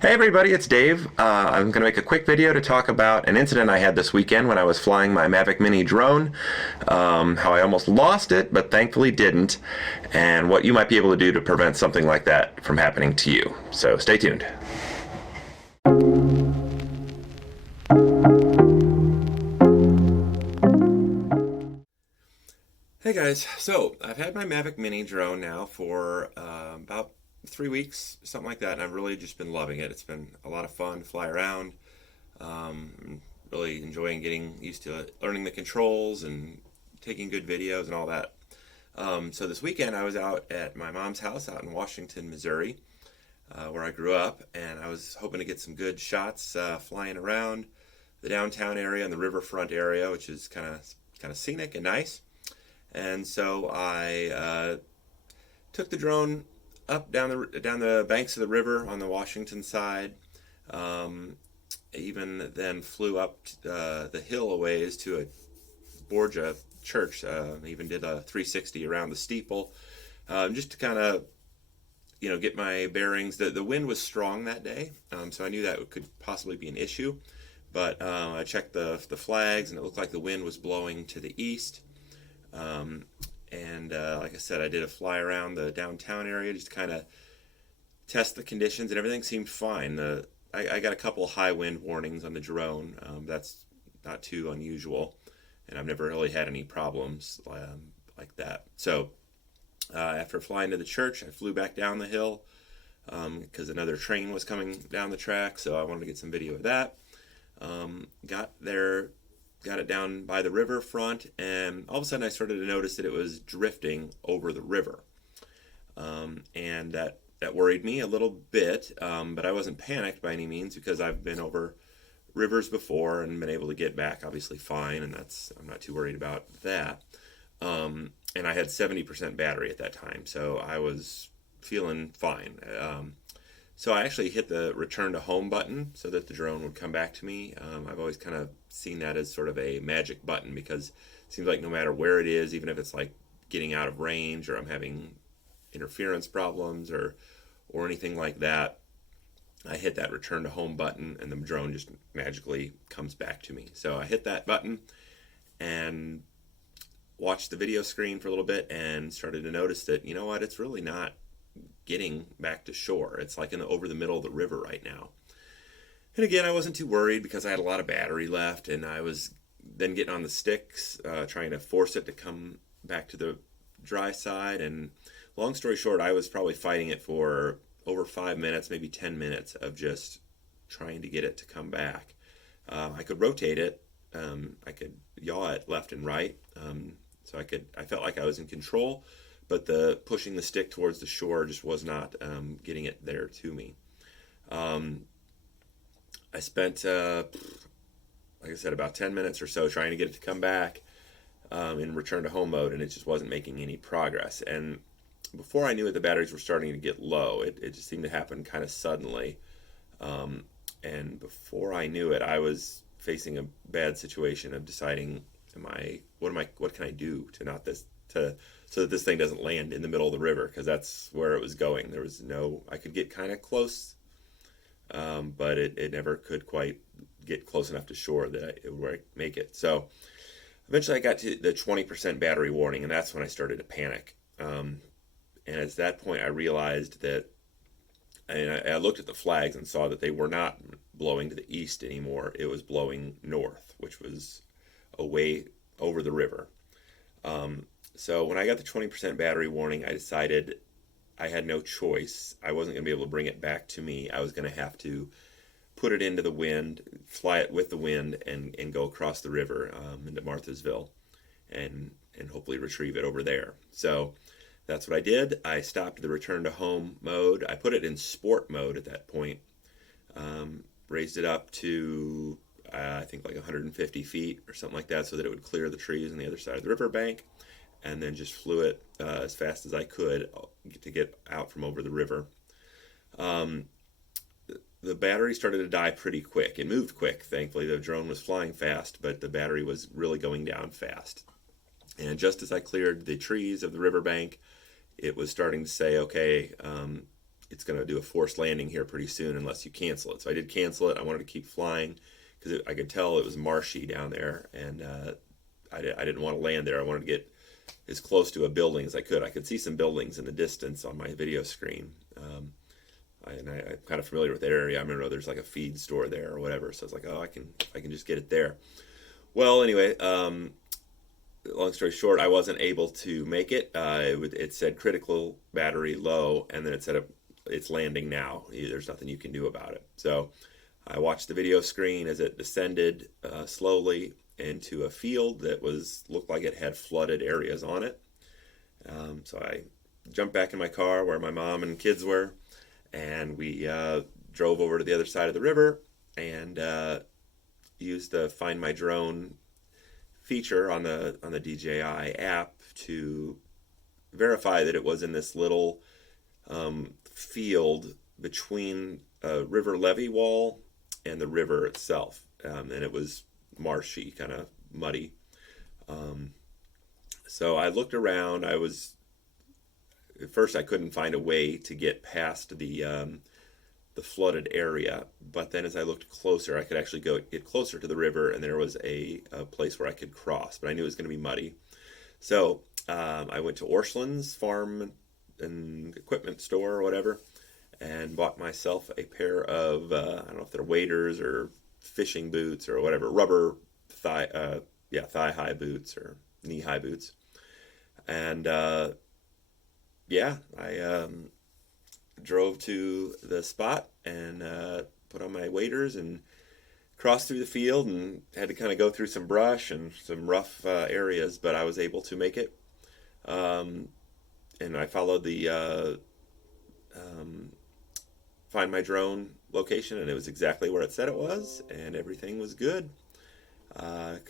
Hey everybody, it's Dave. I'm going to make a quick video to talk about an incident I had this weekend when I was flying my Mavic Mini drone, how I almost lost it, but thankfully didn't, and what you might be able to do to prevent something like that from happening to you. So stay tuned. Hey guys, so I've had my Mavic Mini drone now for about 3 weeks, something like that, and I've really just been loving it. It's been a lot of fun to fly around. Really enjoying getting used to it, learning the controls and taking good videos and all that. So this weekend I was out at my mom's house out in Washington, Missouri, where I grew up, and I was hoping to get some good shots flying around the downtown area and the riverfront area, which is kind of scenic and nice. And so I took the drone up down the banks of the river on the Washington side. Even then flew up the hill a ways to a Borgia church. Even did a 360 around the steeple, just to kind of get my bearings. The wind was strong that day, so I knew that could possibly be an issue. But I checked the flags, and it looked like the wind was blowing to the east. And like I said, I did a fly around the downtown area just to kind of test the conditions, and everything seemed fine. I got a couple high wind warnings on the drone. That's not too unusual, and I've never really had any problems like that. So after flying to the church, I flew back down the hill because another train was coming down the track, so I wanted to get some video of that. Got there, got it down by the riverfront, and all of a sudden I started to notice that it was drifting over the river. And that worried me a little bit, but I wasn't panicked by any means because I've been over rivers before and been able to get back obviously fine, and I'm not too worried about that. And I had 70% battery at that time, so I was feeling fine. So I actually hit the return to home button so that the drone would come back to me. I've always kind of seen that as sort of a magic button because it seems like no matter where it is, even if it's like getting out of range or I'm having interference problems or anything like that, I hit that return to home button and the drone just magically comes back to me. So I hit that button and watched the video screen for a little bit and started to notice that, you know what, it's really not getting back to shore. It's like over the middle of the river right now. And again, I wasn't too worried because I had a lot of battery left, and I was then getting on the sticks, trying to force it to come back to the dry side. And long story short, I was probably fighting it for over 5 minutes, maybe 10 minutes of just trying to get it to come back. I could rotate it, I could yaw it left and right, so I felt like I was in control. But the pushing the stick towards the shore just was not getting it there to me. I spent, like I said, about 10 minutes or so trying to get it to come back in return to home mode, and it just wasn't making any progress. And before I knew it, the batteries were starting to get low. It just seemed to happen kind of suddenly. And before I knew it, I was facing a bad situation of deciding, what can I do so that this thing doesn't land in the middle of the river, because that's where it was going. There was I could get kind of close, but it never could quite get close enough to shore that it would make it. So eventually I got to the 20% battery warning, and that's when I started to panic. And at that point I realized that, and I looked at the flags and saw that they were not blowing to the east anymore. It was blowing north, which was away over the river. So when I got the 20% battery warning, I decided I had no choice. I wasn't going to be able to bring it back to me. I was going to have to put it into the wind, fly it with the wind, and go across the river into Marthasville and hopefully retrieve it over there. So that's what I did. I stopped the return to home mode. I put it in sport mode at that point, raised it up to I think like 150 feet or something like that so that it would clear the trees on the other side of the riverbank, and then just flew it as fast as I could to get out from over the river. The battery started to die pretty quick. It moved quick, thankfully. The drone was flying fast, but the battery was really going down fast. And just as I cleared the trees of the riverbank, it was starting to say, okay, it's going to do a forced landing here pretty soon unless you cancel it. So I did cancel it. I wanted to keep flying because I could tell it was marshy down there, and I didn't want to land there. I wanted to get as close to a building as I could. I could see some buildings in the distance on my video screen. I'm kind of familiar with that area. I remember there's like a feed store there or whatever. So I was like, oh, I can just get it there. Well, anyway, long story short, I wasn't able to make it. It said critical battery low, and then it said it's landing now. There's nothing you can do about it. So I watched the video screen as it descended slowly into a field that looked like it had flooded areas on it. So I jumped back in my car where my mom and kids were, and we drove over to the other side of the river and used the Find My Drone feature on the DJI app to verify that it was in this little field between a river levee wall and the river itself, and it was marshy, kind of muddy. So I looked around. At first I couldn't find a way to get past the flooded area, but then as I looked closer, I could actually get closer to the river, and there was a place where I could cross, but I knew it was going to be muddy. So I went to Orscheln's farm and equipment store or whatever, and bought myself a pair of I don't know if they're waders or fishing boots or whatever, rubber thigh-high boots or knee-high boots. And I drove to the spot and put on my waders and crossed through the field, and had to kind of go through some brush and some rough areas, but I was able to make it. And I followed the Find My Drone location, and it was exactly where it said it was, and everything was good.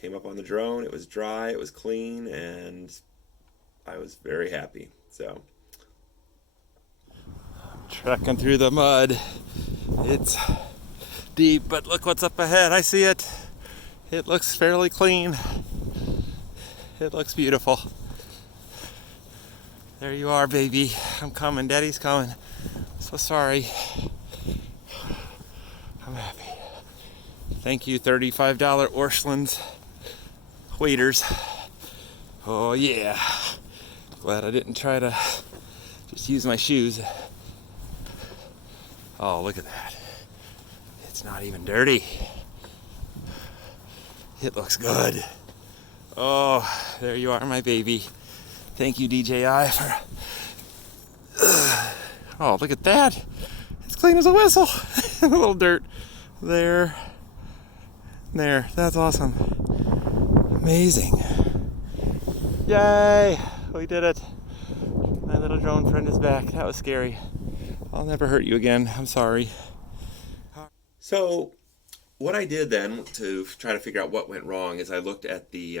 Came up on the drone, it was dry, it was clean, and I was very happy. So, trekking through the mud. It's deep, but look what's up ahead. I see it. It looks fairly clean. It looks beautiful. There you are, baby. I'm coming. Daddy's coming. So sorry. I'm happy. Thank you, $35 Orscheln's waders. Oh yeah. Glad I didn't try to just use my shoes. Oh, look at that. It's not even dirty. It looks good. Oh, there you are, my baby. Thank you, DJI, for... Oh, look at that. It's clean as a whistle. A little dirt there. There. That's awesome. Amazing. Yay! We did it. My little drone friend is back. That was scary. I'll never hurt you again. I'm sorry. So, what I did then to try to figure out what went wrong is I looked at the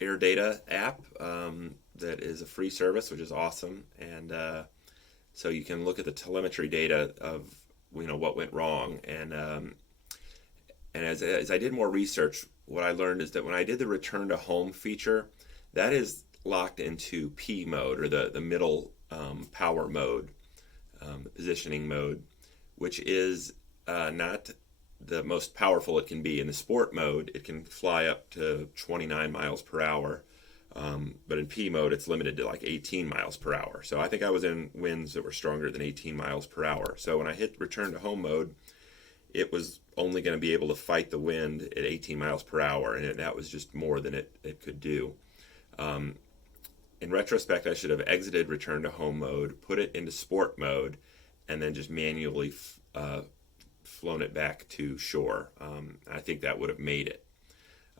Air Data app that is a free service, which is awesome, and so you can look at the telemetry data of what went wrong, and as I did more research, what I learned is that when I did the return to home feature, that is locked into P mode, or the middle power mode, the positioning mode, which is not the most powerful it can be. In the sport mode, it can fly up to 29 miles per hour. But in P mode, it's limited to like 18 miles per hour. So I think I was in winds that were stronger than 18 miles per hour. So when I hit return to home mode, it was only going to be able to fight the wind at 18 miles per hour. And that was just more than it could do. In retrospect, I should have exited return to home mode, put it into sport mode, and then just manually flown it back to shore. I think that would have made it.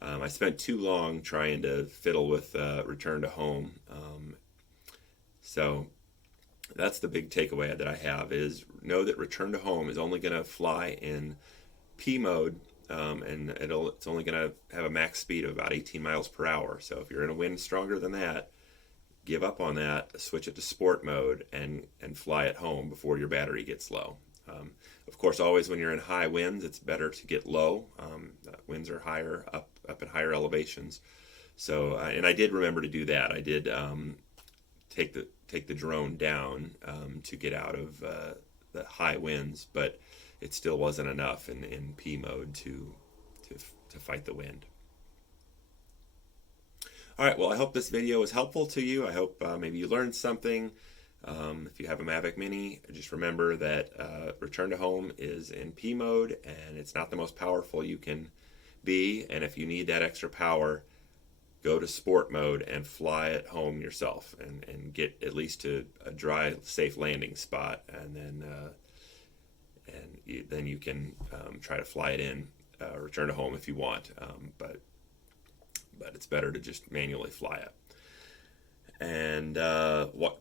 I spent too long trying to fiddle with return to home. So that's the big takeaway that I have, is know that return to home is only going to fly in P mode, and it's only going to have a max speed of about 18 miles per hour. So if you're in a wind stronger than that, give up on that, switch it to sport mode, and fly it home before your battery gets low. Of course, always when you're in high winds, it's better to get low. Winds are higher, up at higher elevations. So, and I did remember to do that. I did take take the drone down to get out of the high winds, but it still wasn't enough in P mode to fight the wind. All right, well, I hope this video was helpful to you. I hope maybe you learned something. If you have a Mavic Mini, just remember that return to home is in P mode, and it's not the most powerful you can be. And if you need that extra power, go to sport mode and fly it home yourself, and get at least to a dry, safe landing spot, and then you can try to fly it in, return to home if you want. But it's better to just manually fly it. And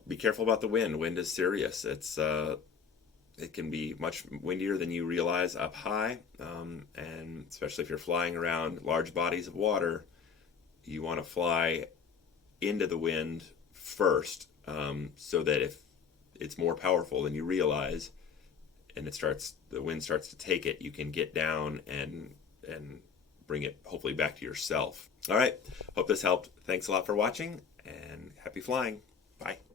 be careful about the wind. Wind is serious. It can be much windier than you realize up high, and especially if you're flying around large bodies of water, you want to fly into the wind first, so that if it's more powerful than you realize, and the wind starts to take it, you can get down and bring it hopefully back to yourself. All right, hope this helped. Thanks a lot for watching, and happy flying. Bye.